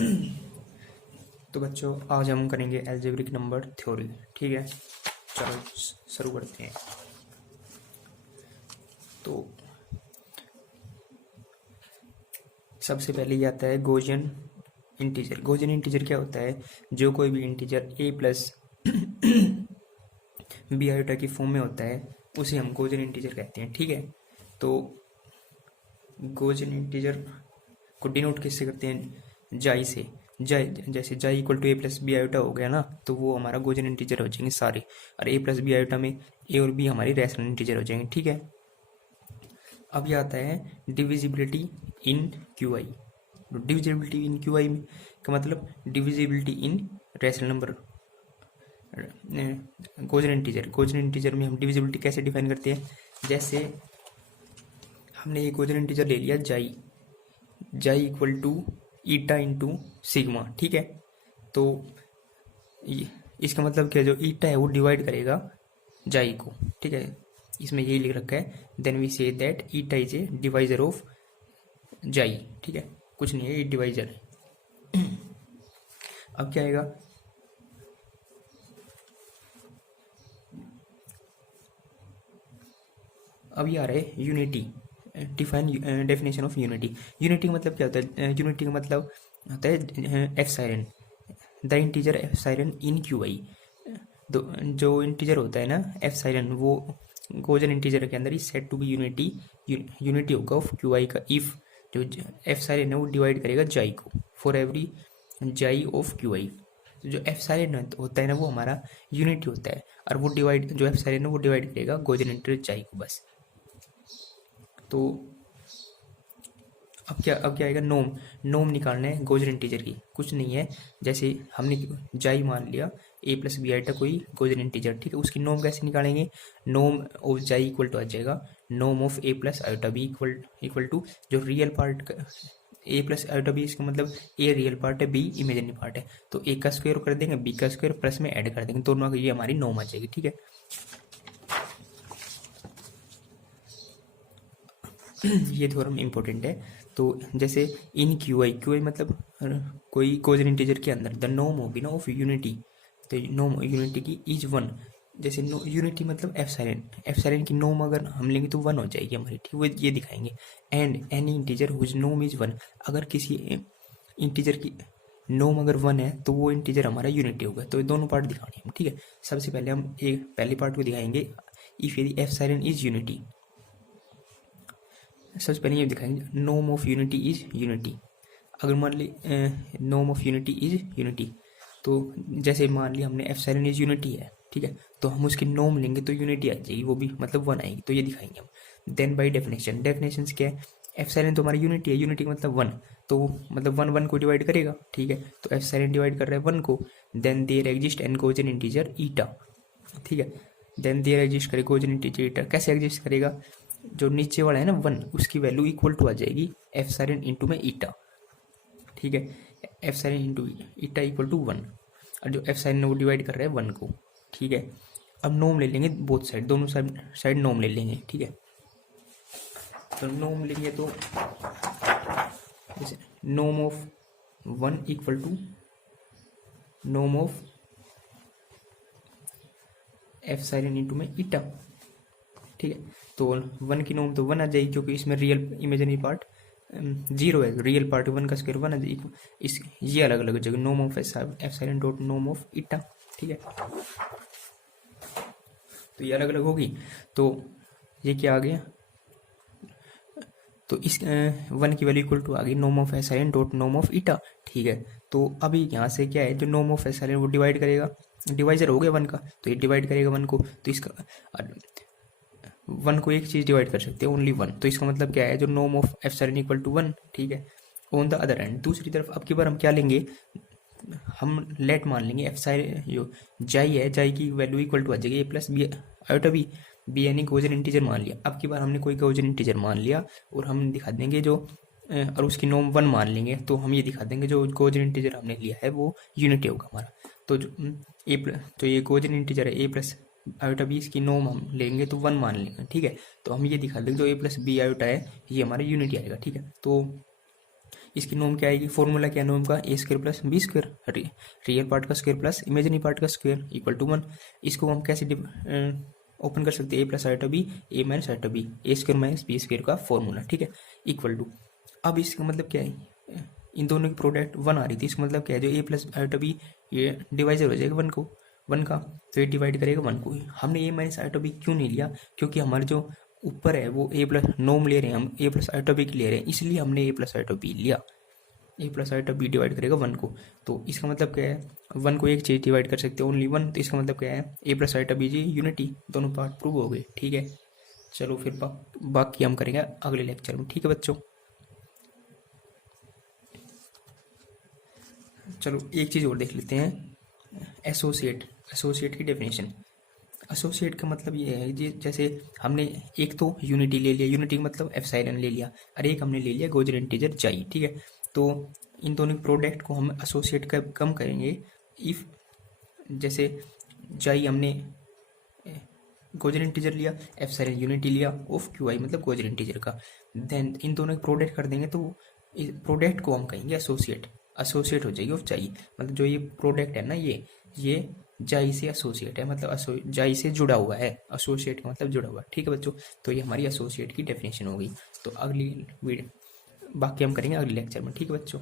तो बच्चों आज हम करेंगे अलजेब्रिक नंबर थ्योरी। ठीक है, चलो शुरू करते हैं। तो सबसे पहले ये आता है गॉसियन इंटीजर। गॉसियन इंटीजर क्या होता है? जो कोई भी integer a plus b iota की फॉर्म में होता है उसे हम गॉसियन इंटीजर कहते हैं। ठीक है, तो गॉसियन इंटीजर को डिनोट किससे करते हैं? जाई से। जाई जैसे xi equal to a plus b iota हो गया ना, तो वो हमारा गॉसियन इंटीजर हो जाएंगे सारे। और ए प्लस बी आयोटा में ए और बी हमारी रैशनल इंटीजर हो जाएंगे। ठीक है, अब ये आता है divisibility in Q i. Divisibility in Q i का मतलब divisibility in rational number Gaussian integer. Gaussian integer में हम डिविजिबिलिटी कैसे डिफाइन करते हैं? जैसे हमने ये गॉसियन इंटीजर ले लिया xi, xi equal to eta into sigma. ठीक है, तो इसका मतलब क्या, जो ईटा है वो डिवाइड करेगा जाई को। ठीक है, इसमें यही लिख रखा है, then we say that eta is a divisor of xi. ठीक है, कुछ नहीं है, ये डिवाइजर है। अब क्या आएगा? अब ये आ रहा है unity. Define definition of unity. Unity का मतलब क्या होता है? यूनिटी का मतलब होता है epsilon, the integer epsilon in Q i. जो इंटीजर होता है ना एफ साइरन, वो गॉसियन इंटीजर के अंदर ही set to be unity. Unity होगा ऑफ क्यू आई का इफ जो एफ साइरन है वो डिवाइड करेगा जाई को फॉर एवरी जाई ऑफ क्यू आई। जो एफ साइरन होता है ना वो हमारा यूनिटी होता है, और वो डिवाइड, जो एफ साइरन है वो डिवाइड करेगा गॉसियन इंटीजर जाई को बस। तो अब क्या आएगा? नोम। नोम निकालना है गॉसियन इंटीजर की, कुछ नहीं है। जैसे हमने जाई मान लिया ए प्लस बी आइटा कोई गॉसियन इंटीजर। ठीक है, उसकी नोम कैसे निकालेंगे? नोम ऑफ जाई इक्वल टू आ जाएगा नोम of a plus iota b equal to जो real part a plus iota b, इसका मतलब ए रियल पार्ट है, बी इमेजिनरी पार्ट है। तो ए का स्क्वायर कर देंगे, बी का स्क्वायर प्लस में ऐड कर देंगे, दोनों ये हमारी नोम आ जाएगी। ठीक है, ये थ्योरम इंपॉर्टेंट है। तो जैसे इन क्यू आई मतलब कोई गॉसियन इंटीजर के अंदर द नोम होगी ना ऑफ यूनिटी, तो नोम यूनिटी की इज वन। जैसे यूनिटी मतलब एफ साइलेंट की नोम अगर हम लेंगे तो वन हो जाएगी हमारी। ठीक, वो ये दिखाएंगे। एंड एनी इंटीजर हुज नोम इज वन, अगर किसी इंटीजर की नोम अगर वन है तो वो इंटीजर हमारा यूनिटी होगा। तो ये दोनों पार्ट दिखाने हैं। ठीक है, सबसे पहले हम एक पहले पार्ट को दिखाएंगे, इफ यदि एफ साइलेंट इज यूनिटी। सबसे पहले ये दिखाएंगे नोम ऑफ यूनिटी इज यूनिटी। अगर मान ली नोम ऑफ यूनिटी इज यूनिटी, तो जैसे मान लिया हमने एफ साइलेंट इज यूनिटी है। ठीक है, तो हम उसकी नोम लेंगे तो यूनिटी आ जाएगी, वो भी मतलब वन आएगी। तो ये दिखाएंगे हम। देन बाई डेफिनेशन, डेफिनेशन क्या है? एफ साइलेंट तो हमारी यूनिटी है, यूनिटी का मतलब वन, तो मतलब वन वन को डिवाइड करेगा। ठीक है, तो एफ साइलेंट डिवाइड कर रहा है वन को। Then there exist an Gaussian integer eta. ठीक है, देन देयर एग्जिस्ट करेगा गॉसियन इंटीजर ईटा। कैसे एग्जिस्ट करेगा? जो नीचे वाला है ना वन, उसकी वैल्यू इक्वल टू आ जाएगी एफ साइलेंट इंटू में ईटा। ठीक है, epsilon into eta equal to one, और जो एफ साइलेंट वो डिवाइड कर रहा है वन को। ठीक है, अब नोम ले लेंगे बोथ साइड, दोनों साइड नोम ले लेंगे। ठीक है, तो नोम लेंगे तो नोम of one equal to Nom of epsilon into में ईटा। ठीक है, तो वन की नोम तो वन आ जाएगी, क्योंकि इसमें रियल इमेजिनरी पार्ट जीरो है, रियल पार्ट वन का स्क्वायर वन आ जाएगी। इस ये अलग अलग जगह नोम of F silent dot Nom of eta. ठीक है, तो ये अलग अलग होगी। तो ये क्या आ गया? तो इस वन की वैल्यू इक्वल टू आ गई नोम of F silent dot Nom of eta. ठीक है, तो अभी यहाँ से क्या है, जो नोम ऑफ एफ साइलेंट वो डिवाइड करेगा, डिवाइजर हो गया वन का, तो ये डिवाइड करेगा वन को। तो इसका वन को एक चीज डिवाइड कर सकते हैं, ओनली वन। तो इसका मतलब क्या है, जो नोम of epsilon equal to one. ठीक है, ऑन द अदर एंड दूसरी तरफ अब की बार हम क्या लेंगे? हम लेट मान लेंगे एफ साइलेंट जो जाई है, जाई की वैल्यू इक्वल टू आ जाएगी a plus b iota b, b यानी गॉसियन इंटीजर मान लिया। अब की बार हमने कोई गॉसियन इंटीजर मान लिया और हम दिखा देंगे जो और उसकी नोम वन मान लेंगे, तो हम ये दिखा देंगे जो गॉसियन इंटीजर हमने लिया है वो यूनिटी होगा हमारा। तो जो तो ये गॉसियन इंटीजर है ए प्लस आयोटा बी, इसकी नोम हम लेंगे तो वन मान लेंगे। ठीक है, तो हम ये दिखा देंगे जो ए प्लस बी आयोटा है ये हमारा यूनिटी आएगा। ठीक है, तो इसकी नॉर्म क्या आएगी, फॉर्मूला क्या है नॉर्म का, a square plus b square, real part का स्क्वायर प्लस इमेजिनरी पार्ट का स्क्वायर इक्वल टू 1। इसको हम कैसे ओपन कर सकते हैं, a plus iota b a minus iota b, a square minus b square का फॉर्मूला, ठीक है, इक्वल टू। अब इसका मतलब क्या है, इन दोनों की प्रोडक्ट 1 आ रही थी, इसका मतलब क्या है, जो ए प्लस आइटा बी ये डिवाइजर हो जाएगा 1 का, तो ये डिवाइड करेगा 1 को। हमने ए माइनस आइटा बी क्यों नहीं लिया, क्योंकि हमारे जो ऊपर है वो ए प्लस नॉर्म ले रहे हैं, हम ए प्लस आइटा बी ले रहे हैं, इसलिए हमने ए प्लस आइटा बी लिया। A plus iota B divide करेगा 1 को, तो इसका मतलब क्या है, 1 को एक चीज डिवाइड कर सकते हैं ओनली 1, तो इसका मतलब क्या है, ए प्लस आइटा बी जी यूनिटी, दोनों पार्ट प्रूव हो गए, ठीक है। चलो फिर बाकी हम करेंगे अगले लेक्चर में, ठीक है बच्चों। चलो एक चीज़ और देख लेते हैं, एसोसिएट की डेफिनेशन। एसोसिएट का मतलब ये है जी, जैसे हमने एक तो यूनिटी ले लिया, यूनिटी का मतलब एप्सिलॉन ले लिया, और एक हमने ले लिया गॉसियन इंटीजर जाई, ठीक है। तो इन दोनों प्रोडक्ट को हम एसोसिएट का कम करेंगे इफ, जैसे जाई हमने गॉसियन इंटीजर लिया, एप्सिलॉन यूनिटी लिया ऑफ क्यू आई मतलब गॉसियन इंटीजर का, देन इन दोनों के प्रोडक्ट कर देंगे, तो इस प्रोडक्ट को हम कहेंगे एसोसिएट हो जाएगी ऑफ जाई, मतलब जो ये प्रोडक्ट है ना, ये जाई से एसोसिएट है, मतलब जाई से जुड़ा हुआ है, एसोसिएट का मतलब जुड़ा हुआ है, ठीक है बच्चों। तो ये हमारी एसोसिएट की डेफिनेशन हो गई। तो अगली वीडियो बाकी हम करेंगे अगले लेक्चर में, ठीक है बच्चों।